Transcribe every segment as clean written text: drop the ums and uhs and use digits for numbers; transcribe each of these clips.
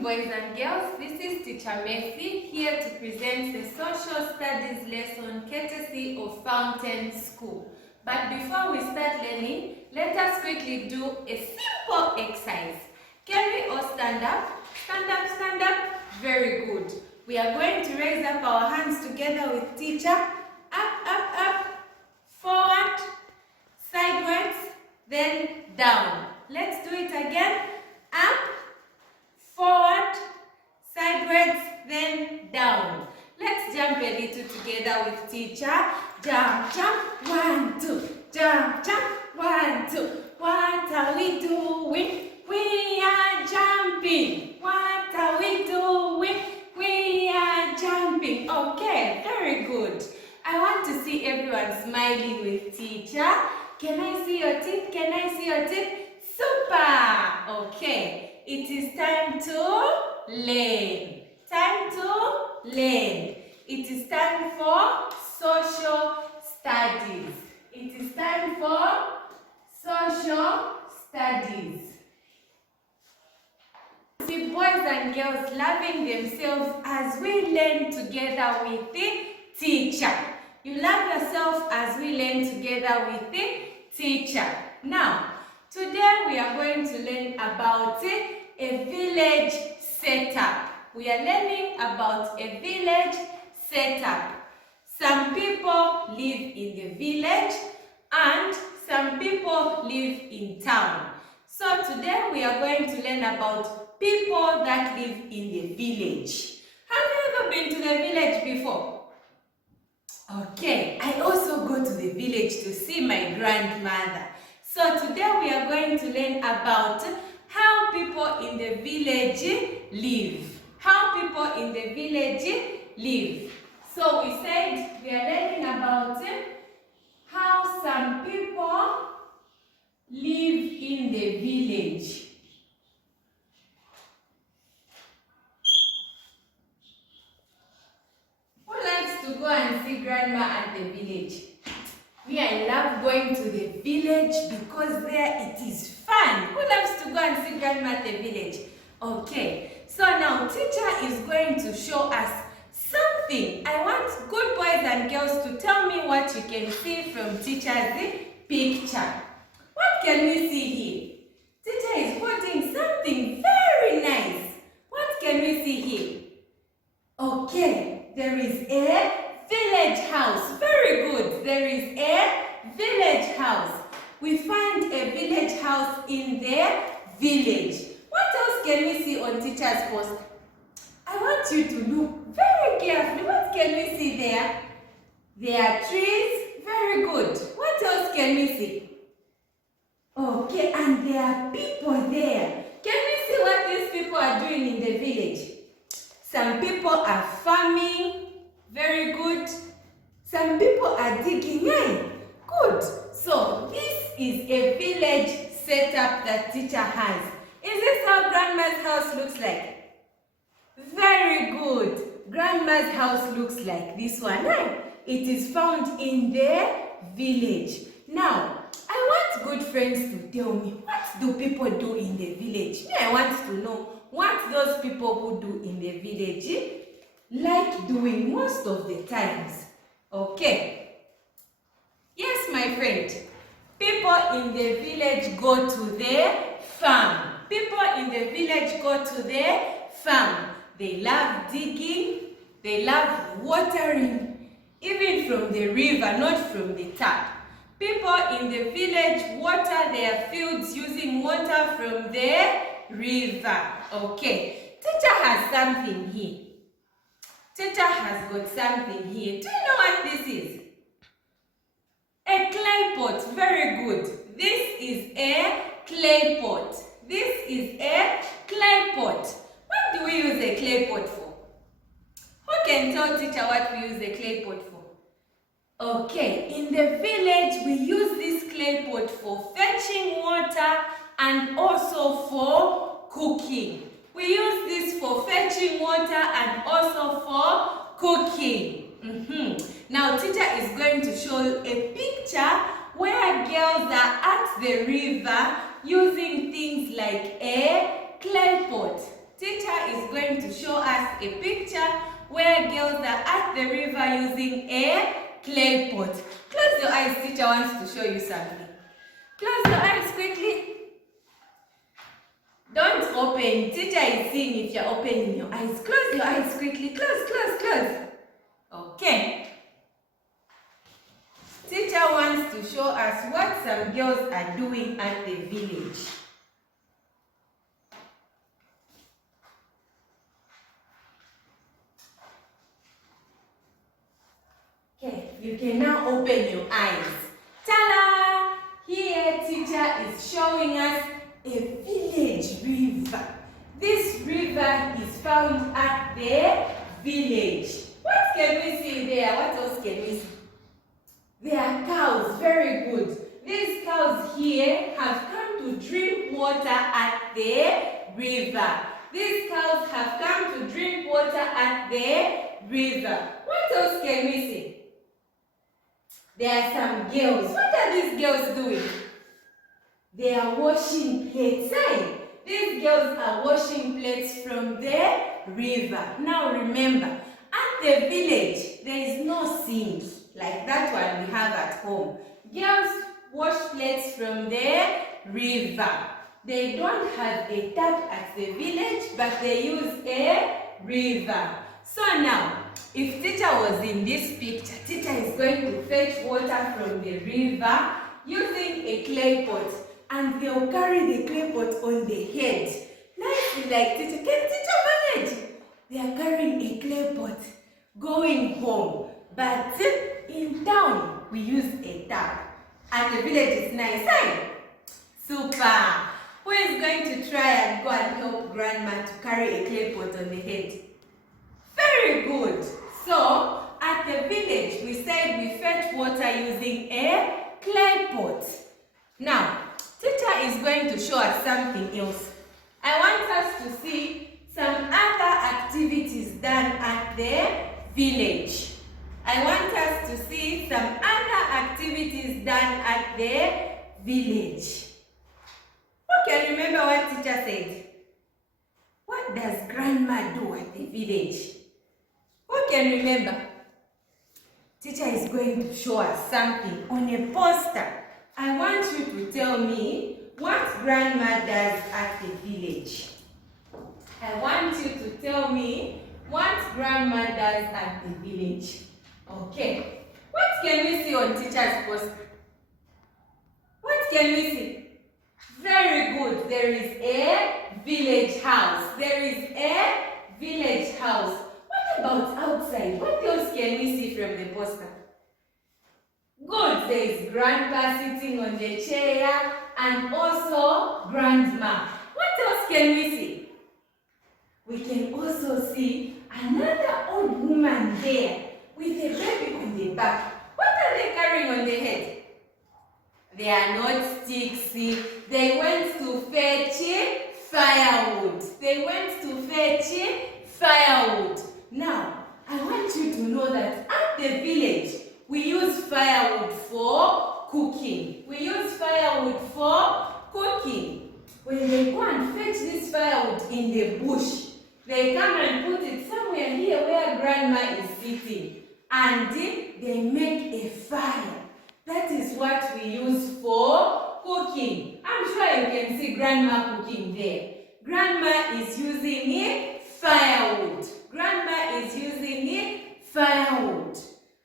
morning, boys and girls. This is Teacher Messi here to present the Social Studies lesson courtesy of Fountain School. But before we start learning, let us quickly do a simple exercise. Can we all stand up? Stand up, stand up. Very good. We are going to raise up our hands together with teacher. Up, up, up. Forward, sideways, then down. Let's do it again. Up, forward, sideways, then down. Let's jump a little together with teacher. Jump, jump, 1, 2. Jump, jump, 1, 2. What are we doing? We are jumping. What are we doing? We are jumping. Okay, very good. I want to see everyone smiling with teacher. Can I see your teeth? Can I see your teeth? Super! Okay, it is time to learn. Time to learn. It is time for social studies. It is time for social studies. See boys and girls loving themselves as we learn together with the teacher. You love yourself as we learn together with the teacher. Now, today we are going to learn about a village setup. We are learning about a village setup. Some people live in the village and some people live in town. So today we are going to learn about people that live in the village. Have you ever been to the village before? Okay, I also go to the village to see my grandmother. So today we are going to learn about how people in the village live. How people in the village live. So we said we are learning about how some people live in the village. Who likes to go and see grandma at the village? Me, I love going to the village because there it is fun. Who loves to go and see grandma at the village? Okay, so now teacher is going to show us something. I want good boys and girls to tell me what you can see from teacher's picture. What can we see here? Teacher is holding something very nice. What can we see here? Okay, there is a village house. Very good. There is a village house. We find a village house in the village. What else can we see on teacher's post? I want you to look very carefully. What can we see there? There are trees. Very good. What else can we see? Okay, and there are people there. Can we see what these people are doing in the village? Some people are farming. Very good. Some people are digging in. Good. So this is a village setup that teacher has. Is this how grandma's house looks like? Very good. Grandma's house looks like this one. Right? It is found in the village. Now, I want good friends to tell me, what do people do in the village? I want to know what those people who do in the village like doing most of the times. Okay. Yes, my friend. People in the village go to the farm. People in the village go to the farm. They love digging. They love watering. Even from the river, not from the tap. People in the village water their fields using water from the river. Okay. Teacher has something here. Teacher has got something here. Do you know what this is? A clay pot. Very good. This is a clay pot. This is a clay pot. What do we use a clay pot for? Who can tell teacher what we use a clay pot for? Okay, in the village we use this clay pot for fetching water and also for cooking. We use this for fetching water and also for cooking. Now teacher is going to show a picture where girls are at the river using things like a clay pot. Teacher is going to show us a picture where girls are at the river using a clay pot. Close your eyes, teacher wants to show you something. Close your eyes quickly. Don't open. Teacher is seeing if you're opening your eyes. Close your eyes quickly. Close. Okay. Teacher wants to show us what some girls are doing at the village. Okay, you can now open your eyes. Ta-da! Here, teacher is showing us a village river. This river is found at the village. What can we see there? What else can we see? There are cows. Very good. These cows here have come to drink water at the river. These cows have come to drink water at the river. What else can we see? There are some girls. What are these girls doing? They are washing plates. These girls are washing plates from the river. Now remember, at the village, there is no sink like that one we have at home. Girls wash plates from the river. They don't have a tap at the village, but they use a river. So now, if teacher was in this picture, teacher is going to fetch water from the river using a clay pot, and they'll carry the clay pot on the head. Nicely like teacher. Can teacher manage? They are carrying a clay pot going home. But in town, we use a tap. At the village, it's nice. Hey? Super. Who is going to try and go and help grandma to carry a clay pot on the head? Very good. So, at the village, we said we fetch water using a clay pot. Now, teacher is going to show us something else. I want us to see some other activities done at the village. I want us to see some other activities done at the village. Who can remember what teacher said? What does grandma do at the village? Who can remember? Teacher is going to show us something on a poster. I want you to tell me what grandma does at the village. I want you to tell me what grandma does at the village. Okay. What can we see on teacher's poster? What can we see? Very good. There is a village house. There is a village house. What about outside? What else can we see from the poster? Good. There is grandpa sitting on the chair and also grandma. What else can we see? We can also see another old woman there with a baby on the back. What are they carrying on their head? They are not sticks. They went to fetch firewood. They went to fetch firewood. Now, I want you to know that at the village, we use firewood for cooking. We use firewood for cooking. When they go and fetch this firewood in the bush, they come and put it somewhere here where grandma is sitting. And they make a fire. That is what we use for cooking. I'm sure you can see grandma cooking there. Grandma is using firewood. Grandma is using firewood.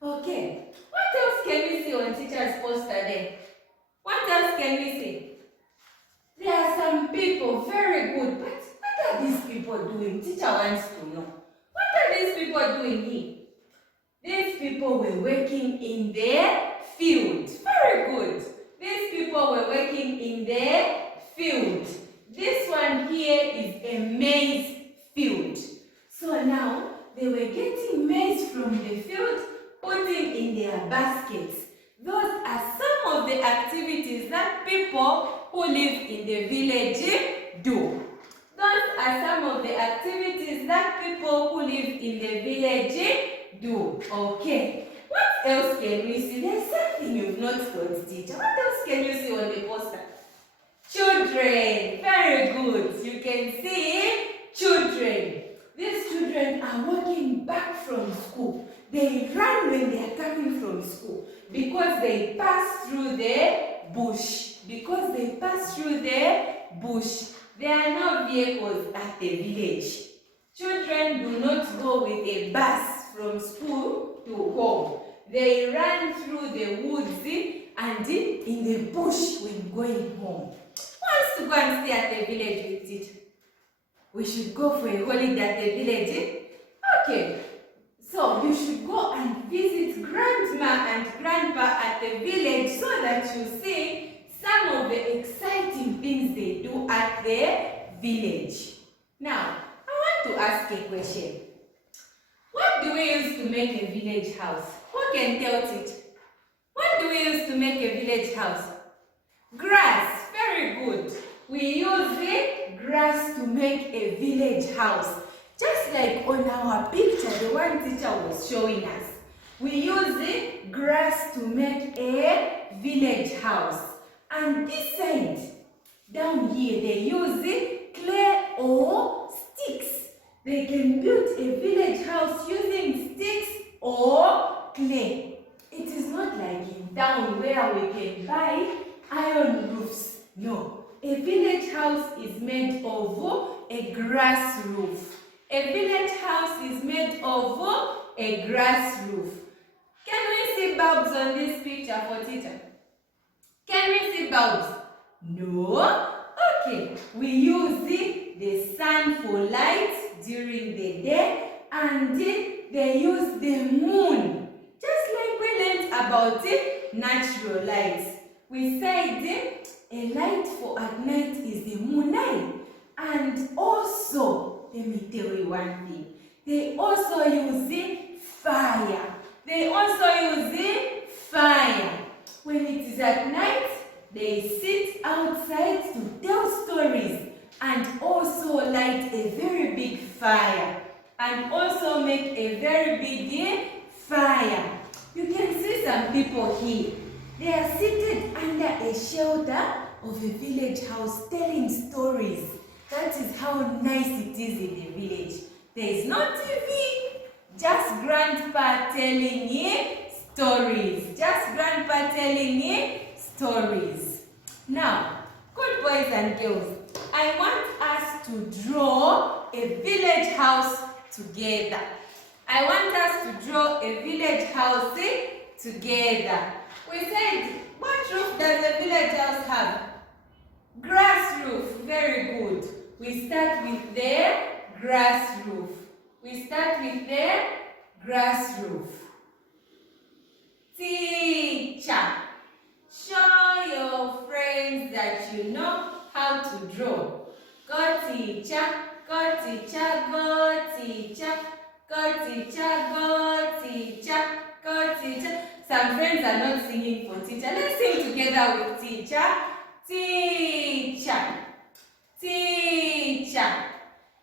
Okay. What else can we see on teacher's poster there? What else can we see? There are some people, very good. But what are these people doing? Teacher wants to know. What are these people doing here? These people were working in the field. Very good. These people were working in the field. This one here is a maize field. So now they were getting maize from the field, putting in their baskets. Those are some of the activities that people who live in the village do. Those are some of the activities that people who live in the village do. Okay. What else can we see? There's something you've not told teacher. What else can you see on the poster? Children. Very good. You can see children. These are walking back from school. They run when they are coming from school because they pass through the bush. Because they pass through the bush. There are no vehicles at the village. Children do not go with a bus from school to home. They run through the woods and in the bush when going home. Who wants to go and stay at the village with it? We should go for a holiday at the village. Okay, so you should go and visit grandma and grandpa at the village so that you see some of the exciting things they do at the village. Now, I want to ask a question. What do we use to make a village house? Who can tell it? What do we use to make a village house? Grass. Very good. We use the grass to make a village house. Just like on our picture, the one teacher was showing us. We use the grass to make a village house. And this side, down here, they use the clay or sticks. They can build a village house using sticks or clay. It is not like in town where we can buy iron roofs. No, a village house is made of a grass roof. A village house is made of a grass roof. Can we see bulbs on this picture for teacher? Can we see bulbs? No. Okay, we use the sun for light during the day, and they use the moon. Just like we learned about natural lights. We said a light for at night is the moon light. And also, let me tell you one thing. They also use fire. They also use fire. When it is at night, they sit outside to tell stories and also light a very big fire and also make a very big fire. You can see some people here. They are seated under a shelter of a village house telling stories. That is how nice it is in the village. There is no TV, just grandpa telling stories. Just grandpa telling stories. Now, good boys and girls, I want us to draw a village house together. I want us to draw a village house together. We said, what roof does a village house have? Grass roof. Very good. We start with the grass roof. We start with the grass roof. Teacher, show your friends that you know how to draw. Go teacher, go teacher, go teacher, go teacher, go teacher, go teacher. Some friends are not singing for teacher. Let's sing together with teacher. Teacher, teacher,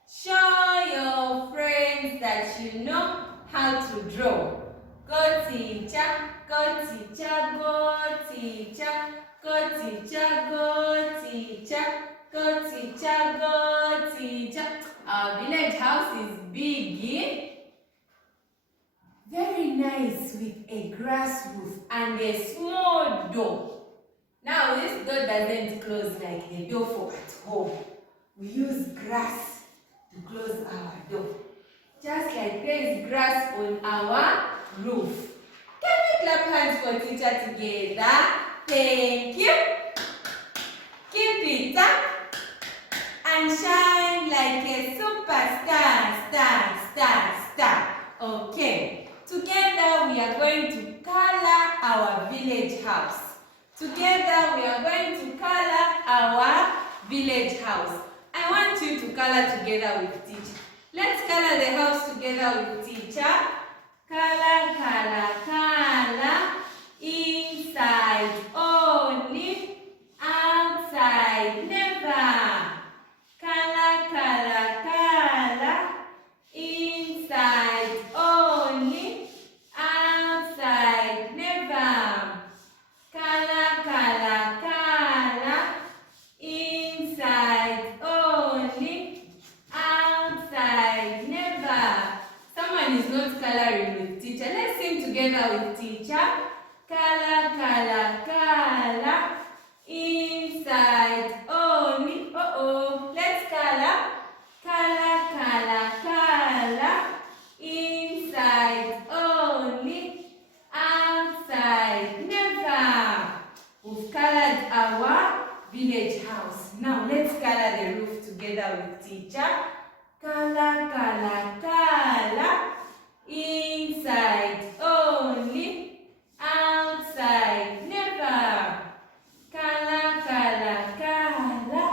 show your friends that you know how to draw. Go teacher, go teacher, go teacher, go teacher, go teacher, go teacher, go teacher. Our village house is big, very nice, with a grass roof and a small door. Now this door doesn't close like the door for at home. We use grass to close our door. Just like there is grass on our roof. Can we clap hands for teacher together? Thank you. Keep it up and shine like a superstar, star, star, star. Okay. Together we are going to color our village house. Together we are going to color our village house. I want you to color together with teacher. Let's color the house together with teacher. Color, color, color. Inside only, outside never. Color, color, color. Inside only, outside never. Color, color, color. Inside only, outside never. together with teacher. Color, color, color. Inside only. Let's color. Color, color, color. Inside only. Outside never. We've colored our village house. Now let's color the roof together with teacher. Color, color, color. Inside only. Outside never. Color, color, color.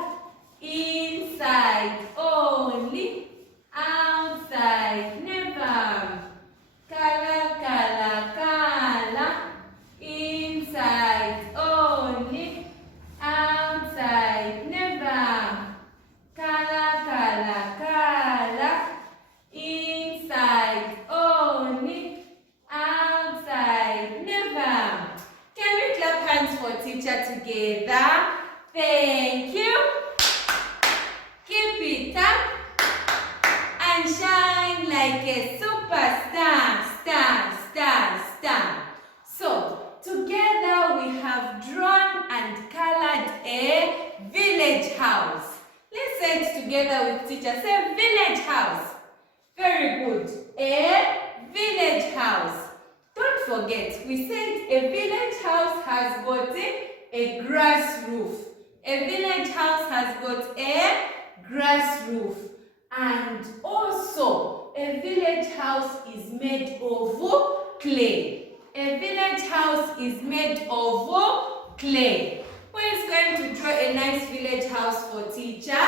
Inside only. Outside never. Color, color, color. Inside only. Outside never. Color, color, color. Inside only. Outside never. Can we clap hands for teacher together? Thank you. Keep it up and shine like a superstar, star, star, star. So, together we have drawn and colored a village house. Let's say it together with teacher. Say village house. Very good. A village house. Don't forget, we said a village house has got a grass roof. A village house has got a grass roof. And also, a village house is made of clay. A village house is made of clay. Who is going to draw a nice village house for teacher?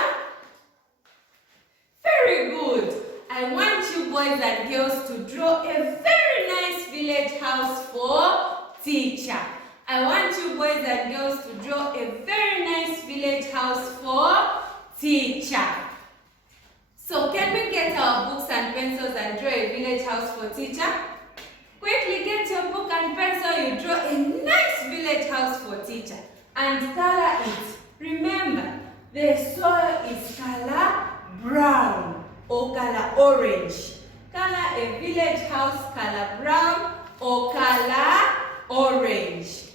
Very good. I want you boys and girls to draw a very nice village house for teacher. I want you boys and girls to draw a very nice village house for teacher. So can we get our books and pencils and draw a village house for teacher? Quickly get your book and pencil. You draw a nice village house for teacher and color it. Remember, the soil is color brown or color orange. Color a village house color brown or color orange.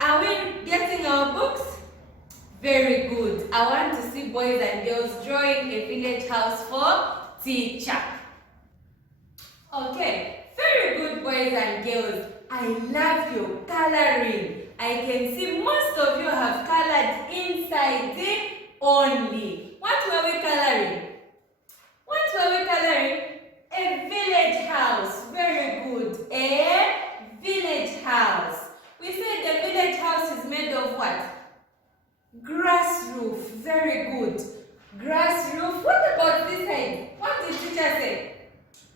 Are we getting our books? Very good. I want to see boys and girls drawing a village house for teacher. Okay, very good boys and girls. I love your coloring. I can see most of you have colored inside only. What were we coloring? What were we coloring? A village house. Very good. A village house. We said the village house is made of what? Grass roof. Very good. Grass roof. What about this side? What did teacher say?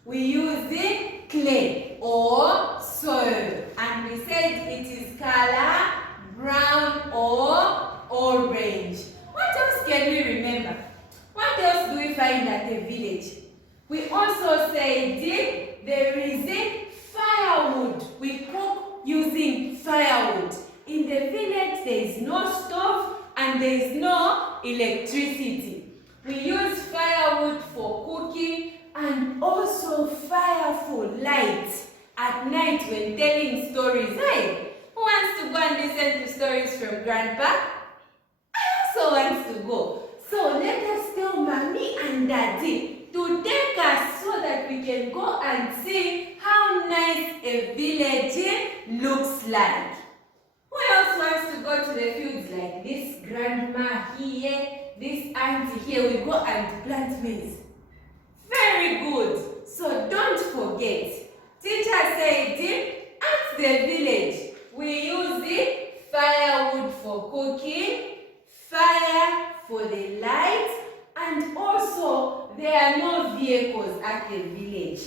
We use the clay or soil. And we said it is color brown or orange. What else can we remember? What else do we find at a village? We also said there is a firewood. We cook using firewood. In the village there is no stove and there is no electricity. We use firewood for cooking and also fire for light at night when telling stories. Hey, who wants to go and listen to stories from Grandpa? I also want to go. So let us tell Mommy and Daddy to take us so that we can go and see how nice a village looks like. Who else wants to go to the fields like this grandma here, this auntie here? We go and plant maize. Very good. So don't forget. Teacher said at the village we use the firewood for cooking, fire for the light, and also there are no vehicles at the village.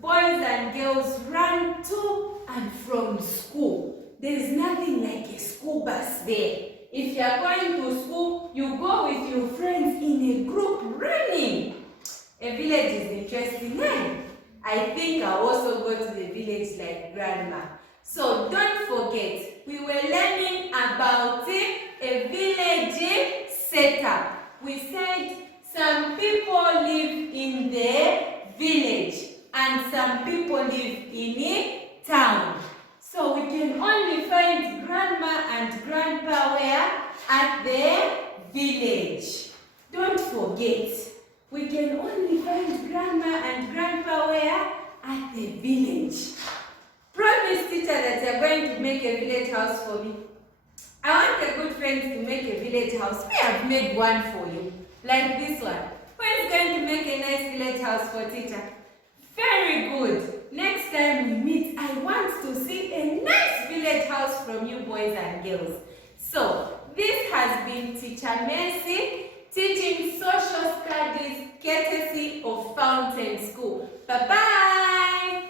Boys and girls run to and from school. There is nothing like a school bus there. If you are going to school, you go with your friends in a group running. A village is interesting, eh? I think I'll also go to the village like Grandma. So don't forget, we were learning about a village setup. We said some people live in the village and some people live in town. So we can only find grandma and grandpa where? At the village. Don't forget, we can only find grandma and grandpa where? At the village. Promise, teacher, that you're going to make a village house for me. I want a good friend to make a village house. We have made one for you, like this one. Who is going to make a nice village house for teacher? Very good. Next time we meet, I want to see a nice village house from you boys and girls. So, this has been Teacher Mercy teaching social studies courtesy of Fountain School. Bye-bye.